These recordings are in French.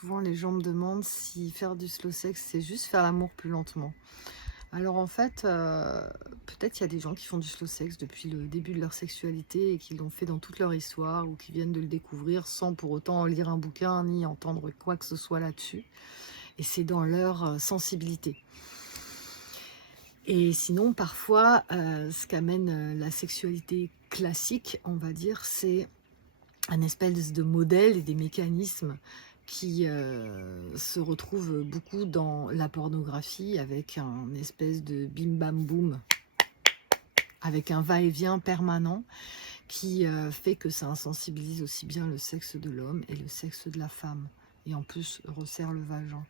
Souvent, les gens me demandent si faire du slow sex, c'est juste faire l'amour plus lentement. Alors en fait, peut-être il y a des gens qui font du slow sex depuis le début de leur sexualité et qui l'ont fait dans toute leur histoire ou qui viennent de le découvrir sans pour autant lire un bouquin ni entendre quoi que ce soit là-dessus. Et c'est dans leur sensibilité. Et sinon, parfois, ce qu'amène la sexualité classique, on va dire, c'est un espèce de modèle et des mécanismes qui se retrouvent beaucoup dans la pornographie avec un espèce de bim bam boum, avec un va-et-vient permanent qui fait que ça insensibilise aussi bien le sexe de l'homme et le sexe de la femme. Et en plus resserre le vagin.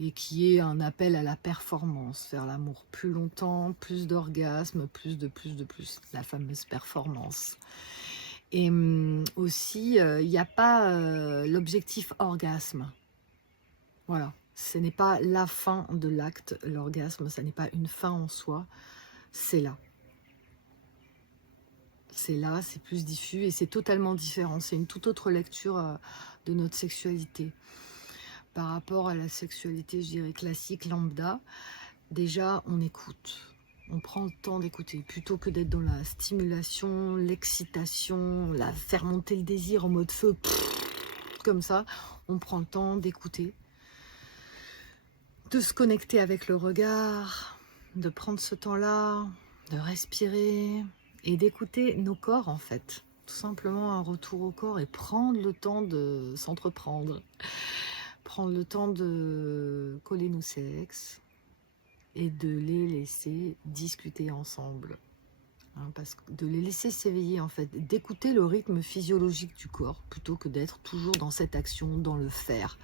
Et qui est un appel à la performance, faire l'amour plus longtemps, plus d'orgasmes, plus, la fameuse performance. Et aussi, il n'y a pas l'objectif orgasme. Voilà, ce n'est pas la fin de l'acte, l'orgasme, ça n'est pas une fin en soi, c'est là. C'est là, c'est plus diffus et c'est totalement différent. C'est une toute autre lecture de notre sexualité. Par rapport à la sexualité, je dirais, classique, lambda, déjà, on écoute. On prend le temps d'écouter, plutôt que d'être dans la stimulation, l'excitation, faire monter le désir en mode feu, comme ça. On prend le temps d'écouter, de se connecter avec le regard, de prendre ce temps-là, de respirer et d'écouter nos corps en fait. Tout simplement un retour au corps et prendre le temps de s'entreprendre. Prendre le temps de coller nos sexes et de les laisser discuter ensemble. Parce que de les laisser s'éveiller en fait, d'écouter le rythme physiologique du corps plutôt que d'être toujours dans cette action, dans le faire.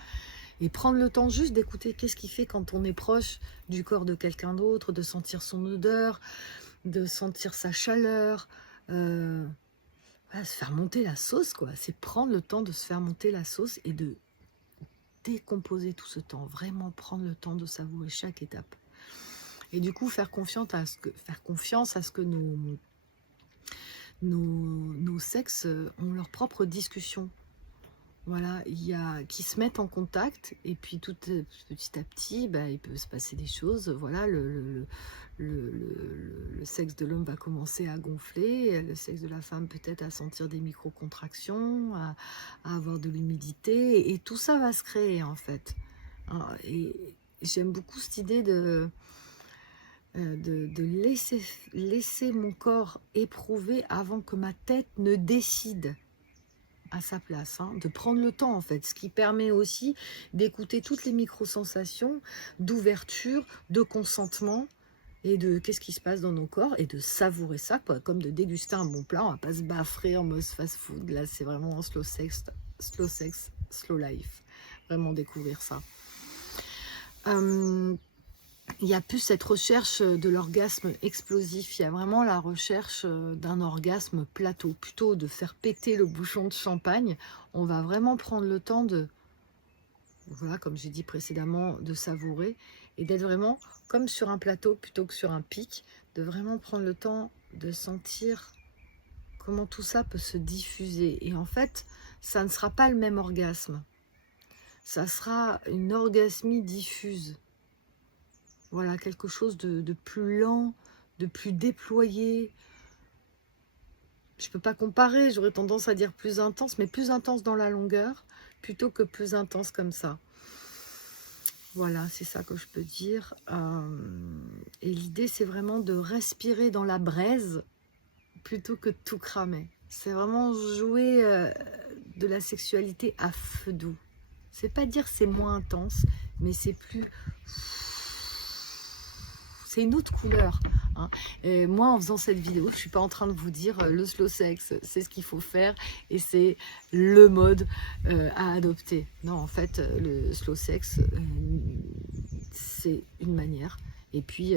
Et prendre le temps juste d'écouter qu'est-ce qui fait quand on est proche du corps de quelqu'un d'autre, de sentir son odeur, de sentir sa chaleur, se faire monter la sauce quoi. C'est prendre le temps de se faire monter la sauce et de décomposer tout ce temps, vraiment prendre le temps de savourer chaque étape. Et du coup, faire confiance à ce que nos sexes ont leur propre discussion. Voilà, qui se mettent en contact et puis petit à petit, il peut se passer des choses. Voilà, le sexe de l'homme va commencer à gonfler, le sexe de la femme peut-être à sentir des micro-contractions, à avoir de l'humidité et tout ça va se créer en fait. Et j'aime beaucoup cette idée de laisser mon corps éprouver avant que ma tête ne décide à sa place, de prendre le temps en fait, ce qui permet aussi d'écouter toutes les micro-sensations d'ouverture, de consentement et de qu'est-ce qui se passe dans nos corps et de savourer ça, quoi, comme de déguster un bon plat, on va pas se baffrer en mode fast-food, là c'est vraiment un slow sex, slow life, vraiment découvrir ça. Il n'y a plus cette recherche de l'orgasme explosif, il y a vraiment la recherche d'un orgasme plateau. Plutôt de faire péter le bouchon de champagne, on va vraiment prendre le temps de, voilà, comme j'ai dit précédemment, de savourer et d'être vraiment comme sur un plateau plutôt que sur un pic, de vraiment prendre le temps de sentir comment tout ça peut se diffuser. Et en fait, ça ne sera pas le même orgasme, ça sera une orgasmie diffuse. Voilà, quelque chose de plus lent, de plus déployé. Je ne peux pas comparer, j'aurais tendance à dire plus intense, mais plus intense dans la longueur, plutôt que plus intense comme ça. Voilà, c'est ça que je peux dire. Et l'idée, c'est vraiment de respirer dans la braise, plutôt que de tout cramer. C'est vraiment jouer de la sexualité à feu doux. C'est pas dire c'est moins intense, mais c'est plus... C'est une autre couleur. Et moi, en faisant cette vidéo, je ne suis pas en train de vous dire le slow sex, c'est ce qu'il faut faire et c'est le mode à adopter. Non, en fait, le slow sex, c'est une manière. Et puis,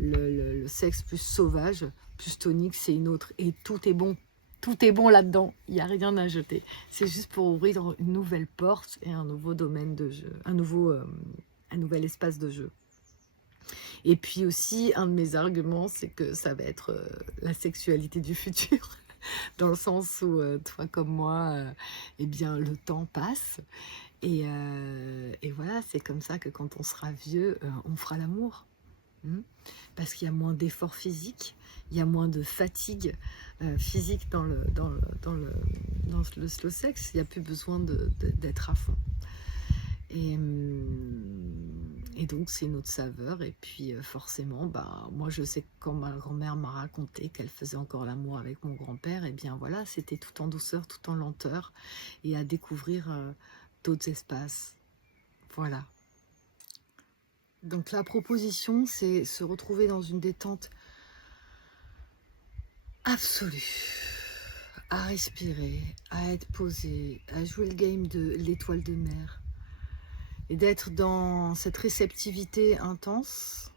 le sexe plus sauvage, plus tonique, c'est une autre. Et tout est bon. Tout est bon là-dedans. Il n'y a rien à jeter. C'est juste pour ouvrir une nouvelle porte et un nouveau domaine de jeu. Un nouvel espace de jeu. Et puis aussi, un de mes arguments, c'est que ça va être la sexualité du futur, dans le sens où, toi comme moi, eh bien, le temps passe. Et Et voilà, c'est comme ça que quand on sera vieux, on fera l'amour. Parce qu'il y a moins d'efforts physiques, il y a moins de fatigue physique dans le slow sex, il n'y a plus besoin d'être à fond. Et donc c'est une autre saveur. Et puis forcément, bah, moi je sais que quand ma grand-mère m'a raconté qu'elle faisait encore l'amour avec mon grand-père, et bien voilà, c'était tout en douceur, tout en lenteur, et à découvrir d'autres espaces. Voilà. Donc la proposition, c'est se retrouver dans une détente absolue, à respirer, à être posé, à jouer le game de l'étoile de mer, et d'être dans cette réceptivité intense,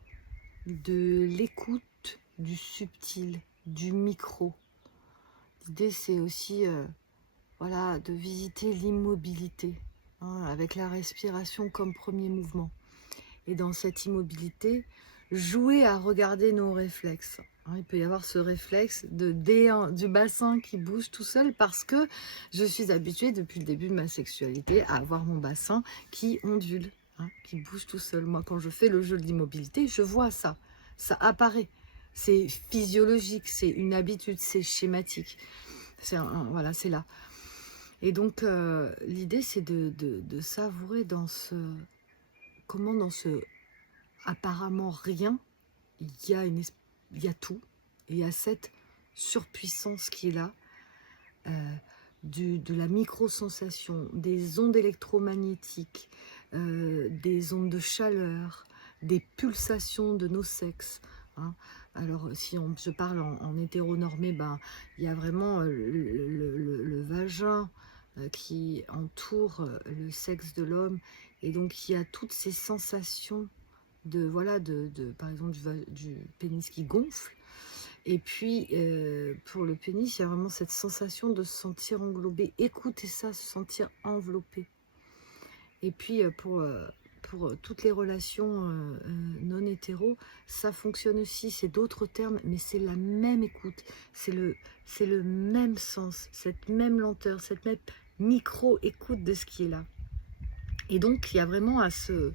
de l'écoute, du subtil, du micro. L'idée, c'est aussi voilà, de visiter l'immobilité, hein, avec la respiration comme premier mouvement. Et dans cette immobilité, jouer à regarder nos réflexes. Hein, il peut y avoir ce réflexe du bassin qui bouge tout seul parce que je suis habituée depuis le début de ma sexualité à avoir mon bassin qui ondule, hein, qui bouge tout seul. Moi, quand je fais le jeu de l'immobilité, je vois ça. Ça apparaît. C'est physiologique, c'est une habitude, c'est schématique. Voilà, c'est là. Et donc, l'idée, c'est de savourer dans comment dans ce apparemment rien, il y a tout. Et il y a cette surpuissance qui est là, de la micro-sensation, des ondes électromagnétiques, des ondes de chaleur, des pulsations de nos sexes. Hein. Alors, si je parle en hétéronormé, ben, il y a vraiment le vagin qui entoure le sexe de l'homme. Et donc, il y a toutes ces sensations voilà, par exemple, du pénis qui gonfle. Et puis, pour le pénis, il y a vraiment cette sensation de se sentir englobé. Écoutez ça, se sentir enveloppé. Et puis, pour toutes les relations non hétéro, ça fonctionne aussi. C'est d'autres termes, mais c'est la même écoute. C'est le même sens, cette même lenteur, cette même micro-écoute de ce qui est là. Et donc, il y a vraiment à se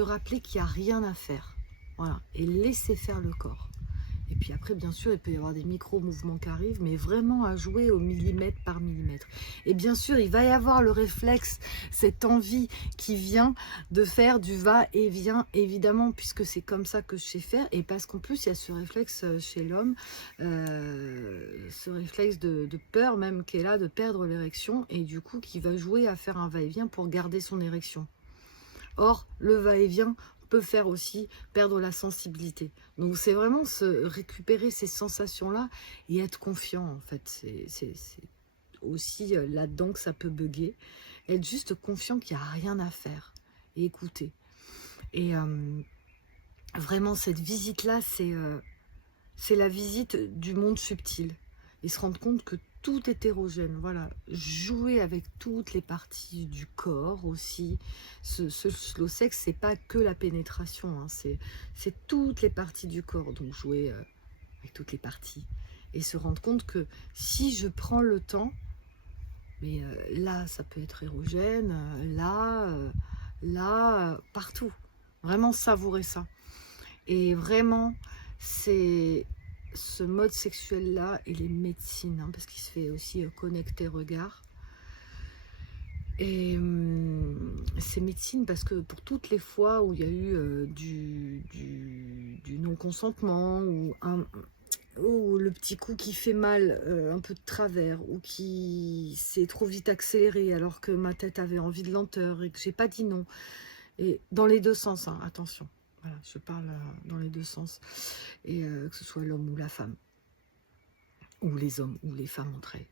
rappeler qu'il n'y a rien à faire. Voilà. Et laisser faire le corps. Et puis après, bien sûr, il peut y avoir des micro-mouvements qui arrivent, mais vraiment à jouer au millimètre par millimètre. Et bien sûr, il va y avoir le réflexe, cette envie qui vient de faire du va-et-vient, évidemment, puisque c'est comme ça que je sais faire. Et parce qu'en plus, il y a ce réflexe chez l'homme, ce réflexe de peur même qui est là, de perdre l'érection, et du coup, qui va jouer à faire un va-et-vient pour garder son érection. Or, le va-et-vient peut faire aussi perdre la sensibilité. Donc, c'est vraiment récupérer ces sensations-là et être confiant, en fait. C'est aussi là-dedans que ça peut bugger. Être juste confiant qu'il n'y a rien à faire et écouter. Et vraiment, cette visite-là, c'est la visite du monde subtil. Et se rendre compte que tout est hétérogène, voilà, jouer avec toutes les parties du corps aussi. Ce slow sex, c'est pas que la pénétration, hein, c'est toutes les parties du corps, donc jouer avec toutes les parties et se rendre compte que si je prends le temps, mais là ça peut être érogène, là, partout, vraiment savourer ça. Et vraiment, c'est ce mode sexuel-là et les médecines, hein, parce qu'il se fait aussi connecter regard. Et ces médecines, parce que pour toutes les fois où il y a eu du non-consentement, ou le petit coup qui fait mal, un peu de travers, ou qui s'est trop vite accéléré alors que ma tête avait envie de lenteur et que j'ai pas dit non. Et dans les deux sens, hein, attention. Voilà, je parle dans les deux sens, et que ce soit l'homme ou la femme, ou les hommes ou les femmes entre elles.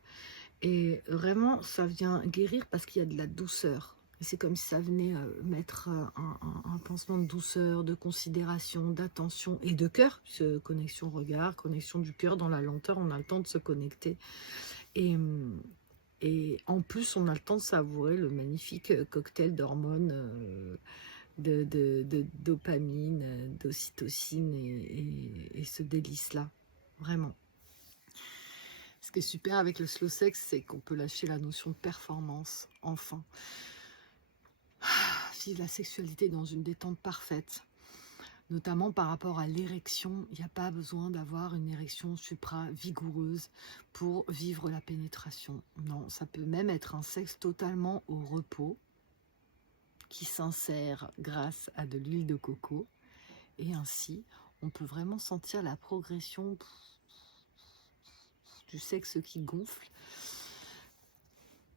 Et vraiment, ça vient guérir parce qu'il y a de la douceur. Et c'est comme si ça venait mettre un pansement de douceur, de considération, d'attention et de cœur. Connexion regard, connexion du cœur dans la lenteur, on a le temps de se connecter. Et en plus, on a le temps de savourer le magnifique cocktail d'hormones, de dopamine, d'ocytocine et ce délice-là, vraiment. Ce qui est super avec le slow sex, c'est qu'on peut lâcher la notion de performance, enfin. vivre la sexualité dans une détente parfaite, notamment par rapport à l'érection. Il n'y a pas besoin d'avoir une érection supra-vigoureuse pour vivre la pénétration. Non, ça peut même être un sexe totalement au repos, qui s'insère grâce à de l'huile de coco. Et ainsi, on peut vraiment sentir la progression du sexe qui gonfle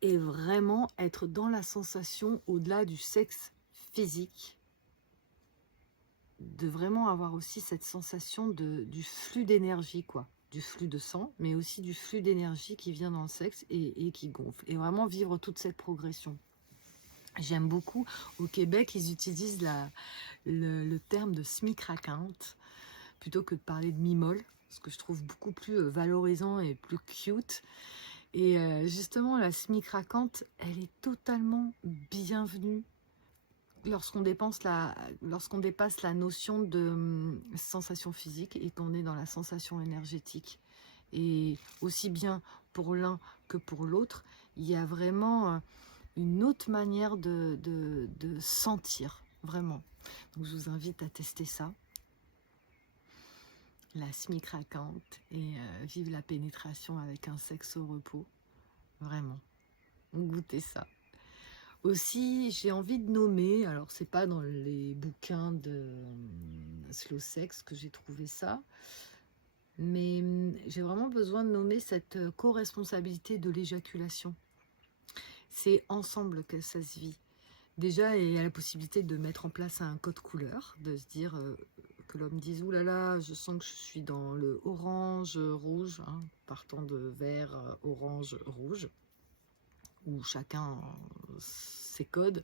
et vraiment être dans la sensation au-delà du sexe physique, de vraiment avoir aussi cette sensation du flux d'énergie, quoi, du flux de sang, mais aussi du flux d'énergie qui vient dans le sexe et qui gonfle, et vraiment vivre toute cette progression. J'aime beaucoup, au Québec, ils utilisent le terme de smicraquante, plutôt que de parler de mimole, ce que je trouve beaucoup plus valorisant et plus cute. Et justement, la smicraquante, elle est totalement bienvenue lorsqu'on dépasse la notion de sensation physique et qu'on est dans la sensation énergétique. Et aussi bien pour l'un que pour l'autre, il y a vraiment une autre manière de sentir, vraiment. Donc je vous invite à tester ça, la smicraquante, et vivre la pénétration avec un sexe au repos. Vraiment, goûtez ça. Aussi, j'ai envie de nommer, alors c'est pas dans les bouquins de slow sex que j'ai trouvé ça, mais j'ai vraiment besoin de nommer cette co-responsabilité de l'éjaculation. C'est ensemble que ça se vit. Déjà, il y a la possibilité de mettre en place un code couleur, de se dire que l'homme dise « Ouh là là, je sens que je suis dans le orange-rouge hein, », partant de vert, orange, rouge, où chacun ses codes.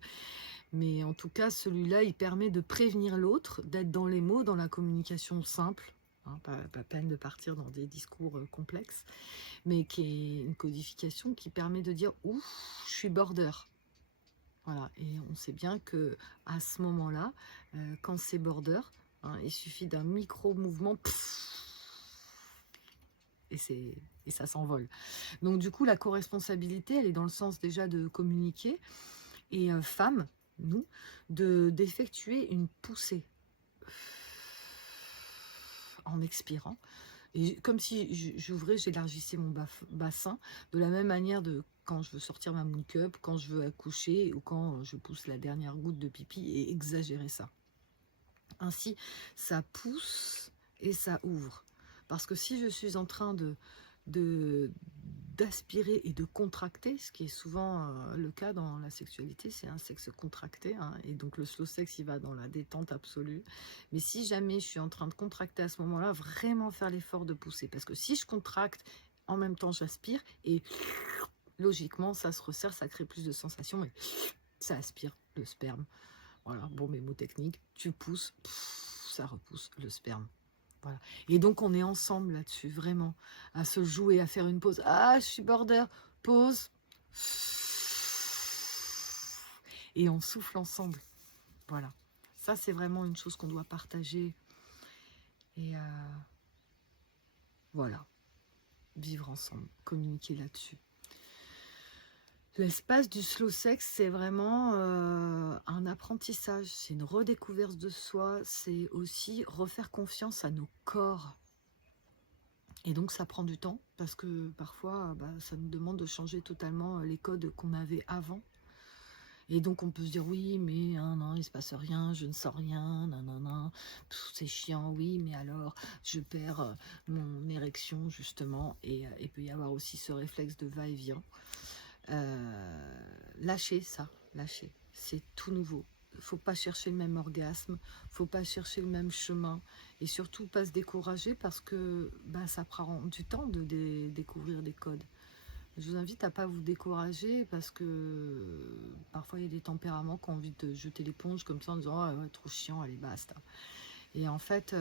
Mais en tout cas, celui-là, il permet de prévenir l'autre, d'être dans les mots, dans la communication simple, hein, pas peine de partir dans des discours complexes, mais qui est une codification qui permet de dire « Ouf, je suis border ». Voilà, et on sait bien que à ce moment-là, quand c'est border, hein, il suffit d'un micro-mouvement, et ça s'envole. Donc du coup, la co-responsabilité, elle est dans le sens déjà de communiquer, et femme, nous, d'effectuer une poussée en expirant, et comme si j'ouvrais, j'élargissais mon bassin, de la même manière de quand je veux sortir ma moon cup, quand je veux accoucher, ou quand je pousse la dernière goutte de pipi, et exagérer ça. Ainsi, ça pousse et ça ouvre. Parce que si je suis en train d'aspirer et de contracter, ce qui est souvent le cas dans la sexualité, c'est un sexe contracté, hein, et donc le slow sex, il va dans la détente absolue. Mais si jamais je suis en train de contracter à ce moment-là, vraiment faire l'effort de pousser, parce que si je contracte, en même temps j'aspire, et logiquement ça se resserre, ça crée plus de sensations, et ça aspire le sperme. Voilà, bon, mes mots techniques, tu pousses, ça repousse le sperme. Voilà. Et donc on est ensemble là-dessus, vraiment, à se jouer, à faire une pause. Ah, je suis border, pause. Et on souffle ensemble. Voilà. Ça, c'est vraiment une chose qu'on doit partager. Et voilà. Vivre ensemble, communiquer là-dessus. L'espace du slow sex, c'est vraiment un apprentissage, c'est une redécouverte de soi, c'est aussi refaire confiance à nos corps. Et donc ça prend du temps, parce que parfois ça nous demande de changer totalement les codes qu'on avait avant. Et donc on peut se dire oui, mais non, il ne se passe rien, je ne sens rien, non, c'est chiant, oui, mais alors je perds mon érection justement, et il peut y avoir aussi ce réflexe de va-et-vient. Lâcher ça, lâcher, c'est tout nouveau. Faut pas chercher le même orgasme, faut pas chercher le même chemin, et surtout pas se décourager, parce que ça prend du temps de découvrir des codes. Je vous invite à pas vous décourager, parce que parfois il y a des tempéraments qui ont envie de jeter l'éponge comme ça en disant oh, ouais, trop chiant, allez basta. Et en fait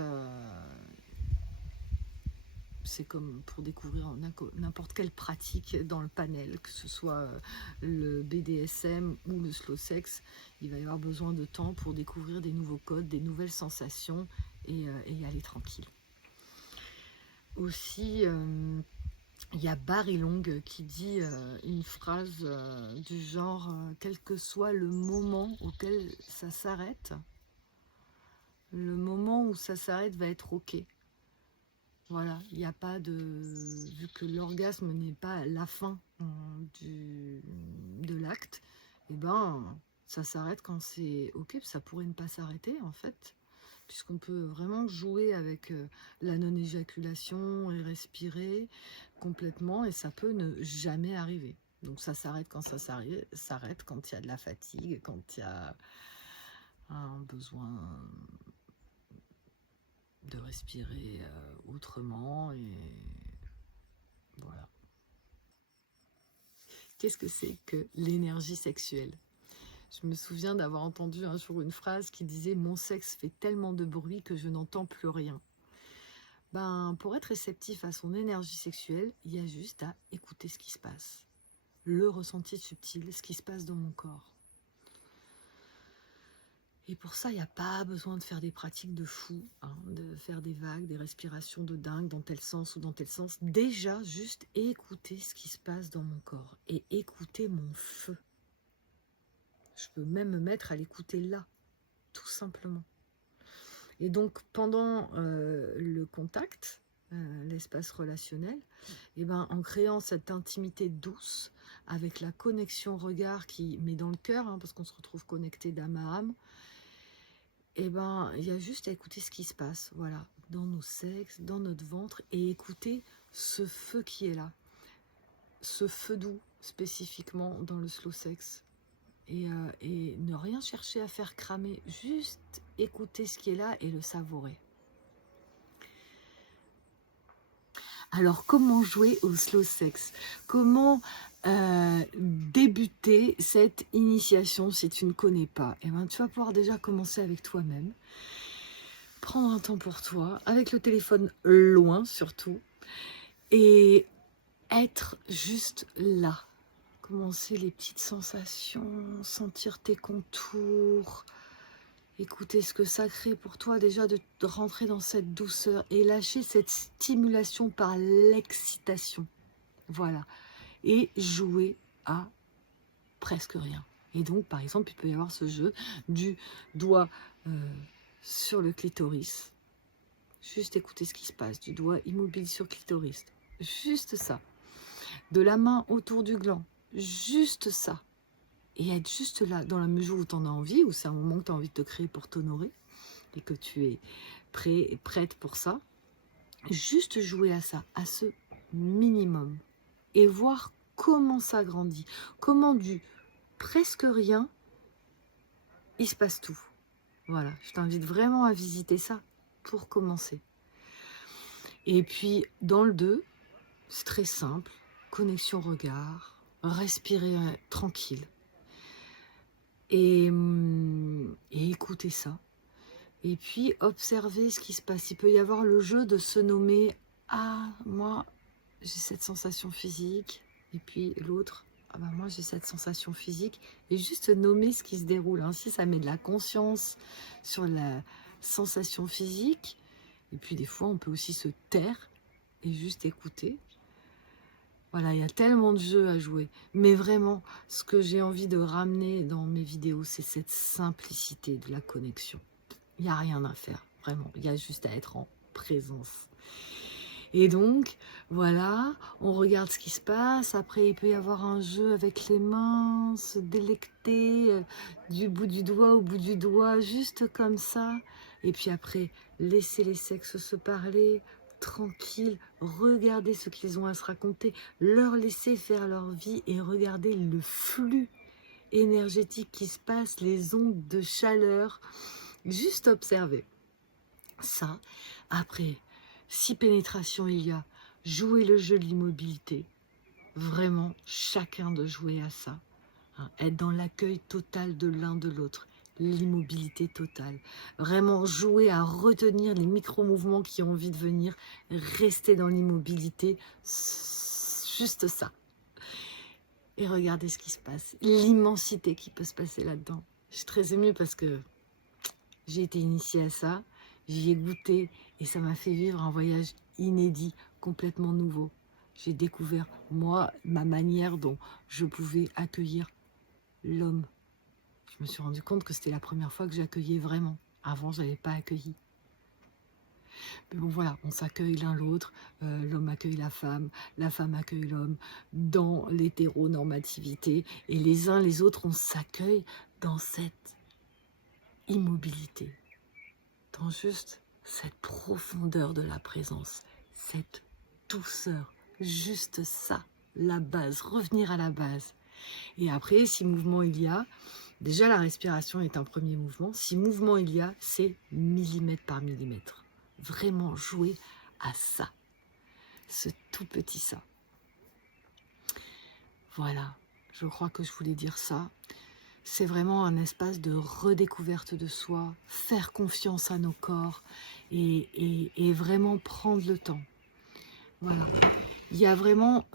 c'est comme pour découvrir n'importe quelle pratique dans le panel, que ce soit le BDSM ou le slow sex, il va y avoir besoin de temps pour découvrir des nouveaux codes, des nouvelles sensations, et y aller tranquille. Aussi, il y a Barry Long qui dit une phrase du genre quel que soit le moment auquel ça s'arrête, le moment où ça s'arrête va être ok. Voilà, il n'y a pas de... Vu que l'orgasme n'est pas la fin de l'acte, et ben ça s'arrête quand c'est ok, ça pourrait ne pas s'arrêter en fait, puisqu'on peut vraiment jouer avec la non-éjaculation et respirer complètement, et ça peut ne jamais arriver. Donc ça s'arrête quand ça s'arrête, quand il y a de la fatigue, quand il y a un besoin de respirer autrement, et voilà. Qu'est-ce que c'est que l'énergie sexuelle? Je me souviens d'avoir entendu un jour une phrase qui disait « Mon sexe fait tellement de bruit que je n'entends plus rien ». Ben, pour être réceptif à son énergie sexuelle, il y a juste à écouter ce qui se passe. Le ressenti subtil, ce qui se passe dans mon corps. Et pour ça, il n'y a pas besoin de faire des pratiques de fou, hein, de faire des vagues, des respirations de dingue dans tel sens ou dans tel sens. Déjà, juste écouter ce qui se passe dans mon corps et écouter mon feu. Je peux même me mettre à l'écouter là, tout simplement. Et donc, pendant le contact, l'espace relationnel, et ben, en créant cette intimité douce, avec la connexion regard qui met dans le cœur, hein, parce qu'on se retrouve connecté d'âme à âme, et ben, il y a juste à écouter ce qui se passe, voilà, dans nos sexes, dans notre ventre, et écouter ce feu qui est là, ce feu doux, spécifiquement dans le slow sex. Et ne rien chercher à faire cramer, juste écouter ce qui est là et le savourer. Alors, comment jouer au slow sex? Comment débuter cette initiation si tu ne connais pas? Eh ben, tu vas pouvoir déjà commencer avec toi-même, prendre un temps pour toi, avec le téléphone loin surtout, et être juste là. Commencer les petites sensations, sentir tes contours, écouter ce que ça crée pour toi déjà de rentrer dans cette douceur et lâcher cette stimulation par l'excitation. Voilà. Et jouer à presque rien. Et donc, par exemple, il peut y avoir ce jeu du doigt sur le clitoris. Juste écouter ce qui se passe. Du doigt immobile sur le clitoris. Juste ça. De la main autour du gland. Juste ça. Et être juste là, dans la mesure où tu en as envie, où c'est un moment que tu as envie de te créer pour t'honorer, et que tu es prêt et prête pour ça. Juste jouer à ça, à ce minimum. Et voir comment ça grandit. Comment du presque rien, il se passe tout. Voilà, je t'invite vraiment à visiter ça pour commencer. Et puis, dans le 2, c'est très simple. Connexion regard, respirer tranquille. Et écouter ça. Et puis, observer ce qui se passe. Il peut y avoir le jeu de se nommer « Ah, moi, j'ai cette sensation physique. » Et puis l'autre « Ah ben moi, j'ai cette sensation physique. » Et juste nommer ce qui se déroule. Ainsi, ça met de la conscience sur la sensation physique. Et puis, des fois, on peut aussi se taire et juste écouter. Voilà, il y a tellement de jeux à jouer. Mais vraiment, ce que j'ai envie de ramener dans mes vidéos, c'est cette simplicité de la connexion. Il n'y a rien à faire, vraiment. Il y a juste à être en présence. Et donc, voilà, on regarde ce qui se passe. Après, il peut y avoir un jeu avec les mains, se délecter du bout du doigt au bout du doigt, juste comme ça. Et puis après, laisser les sexes se parler, tranquille, regarder ce qu'ils ont à se raconter, leur laisser faire leur vie et regarder le flux énergétique qui se passe, les ondes de chaleur. Juste observer ça. Après, si pénétration il y a, jouer le jeu de l'immobilité. Vraiment, chacun de jouer à ça. Hein, être dans l'accueil total de l'un de l'autre. L'immobilité totale. Vraiment jouer à retenir les micro-mouvements qui ont envie de venir. Rester dans l'immobilité. Juste ça. Et regardez ce qui se passe. L'immensité qui peut se passer là-dedans. Je suis très émue parce que j'ai été initiée à ça, j'y ai goûté et ça m'a fait vivre un voyage inédit, complètement nouveau. J'ai découvert, moi, ma manière dont je pouvais accueillir l'homme. Je me suis rendu compte que c'était la première fois que j'accueillais vraiment. Avant, je n'avais pas accueilli. Mais bon, voilà, on s'accueille l'un l'autre, l'homme accueille la femme accueille l'homme, dans l'hétéronormativité, et les uns les autres, on s'accueille dans cette immobilité, dans juste cette profondeur de la présence, cette douceur, juste ça, la base, revenir à la base. Et après, si mouvement il y a, déjà la respiration est un premier mouvement, si mouvement il y a, c'est millimètre par millimètre. Vraiment jouer à ça, ce tout petit ça. Voilà, je crois que je voulais dire ça. C'est vraiment un espace de redécouverte de soi, faire confiance à nos corps et vraiment prendre le temps. Voilà, il y a vraiment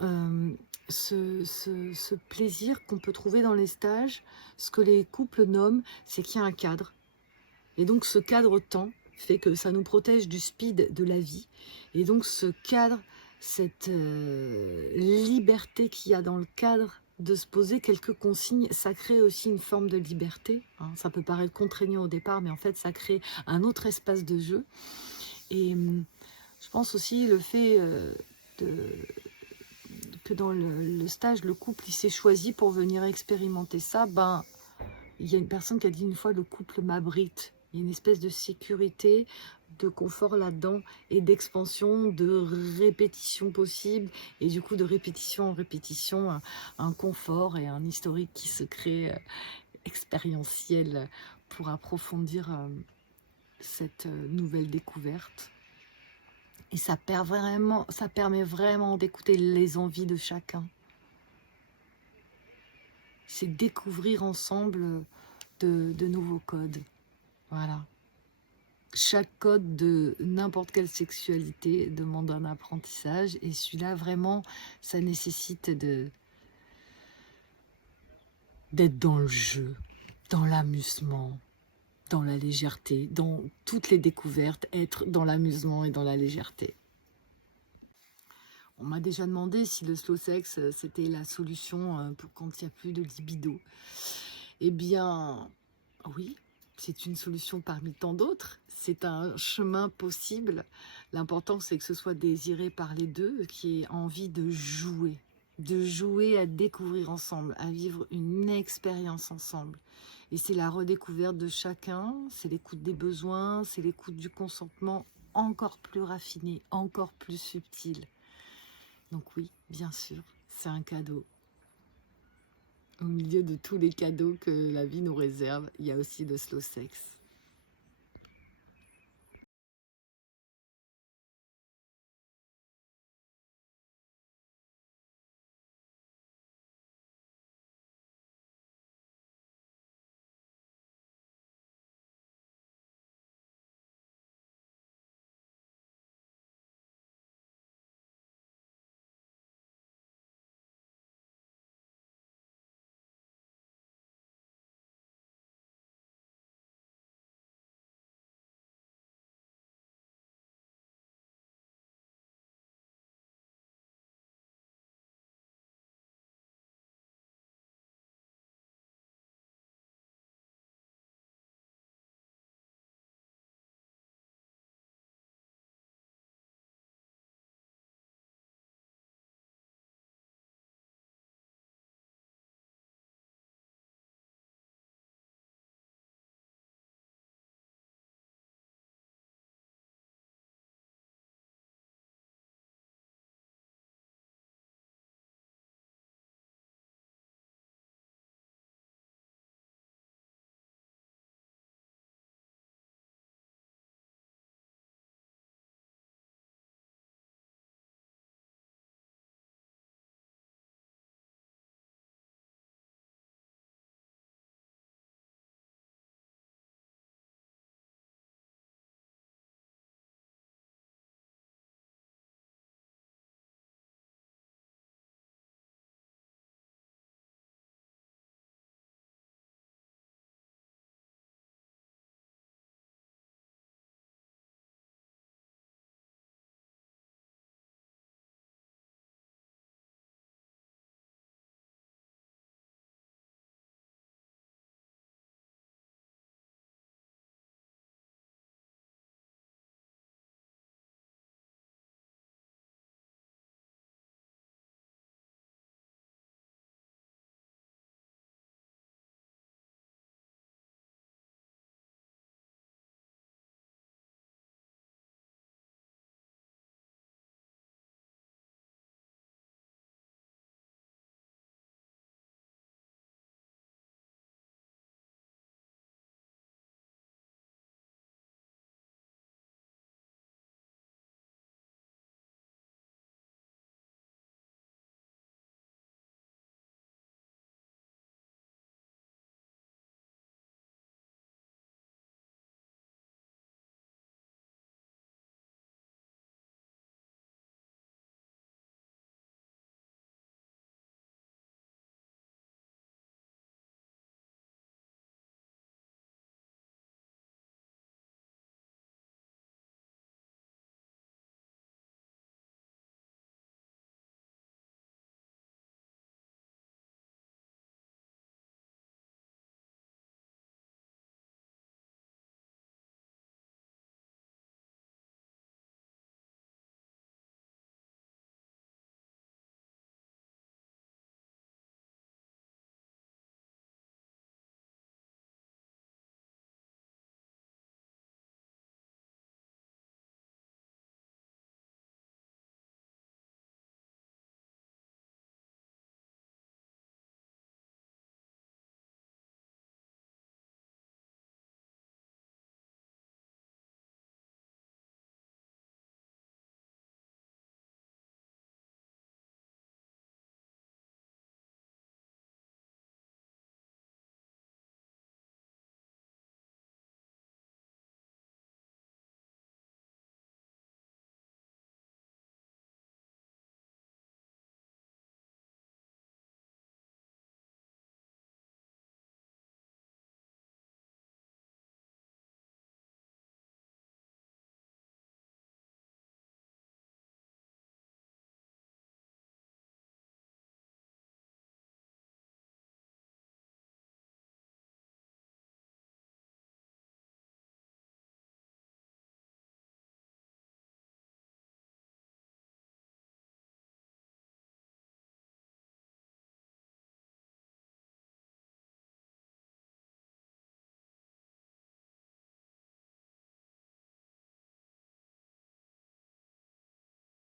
ce plaisir qu'on peut trouver dans les stages. Ce que les couples nomment, c'est qu'il y a un cadre. Et donc ce cadre-temps fait que ça nous protège du speed de la vie. Et donc ce cadre, cette liberté qu'il y a dans le cadre de se poser quelques consignes, ça crée aussi une forme de liberté. Hein. Ça peut paraître contraignant au départ, mais en fait ça crée un autre espace de jeu. Et je pense aussi le fait que dans le stage, le couple il s'est choisi pour venir expérimenter ça. Ben, il y a une personne qui a dit une fois, le couple m'abrite. Il y a une espèce de sécurité, de confort là-dedans et d'expansion, de répétition possible. Et du coup, de répétition en répétition, un confort et un historique qui se crée expérientiel pour approfondir cette nouvelle découverte. Et ça permet vraiment d'écouter les envies de chacun. C'est découvrir ensemble de nouveaux codes. Voilà. Chaque code de n'importe quelle sexualité demande un apprentissage. Et celui-là, vraiment, ça nécessite d'être dans le jeu, dans l'amusement, dans la légèreté, dans toutes les découvertes, être dans l'amusement et dans la légèreté. On m'a déjà demandé si le slow sex, c'était la solution pour quand il n'y a plus de libido. Eh bien, oui, c'est une solution parmi tant d'autres. C'est un chemin possible. L'important, c'est que ce soit désiré par les deux, qui aient envie de jouer à découvrir ensemble, à vivre une expérience ensemble. Et c'est la redécouverte de chacun, c'est l'écoute des besoins, c'est l'écoute du consentement encore plus raffiné, encore plus subtil. Donc oui, bien sûr, c'est un cadeau. Au milieu de tous les cadeaux que la vie nous réserve, il y a aussi le slow sex.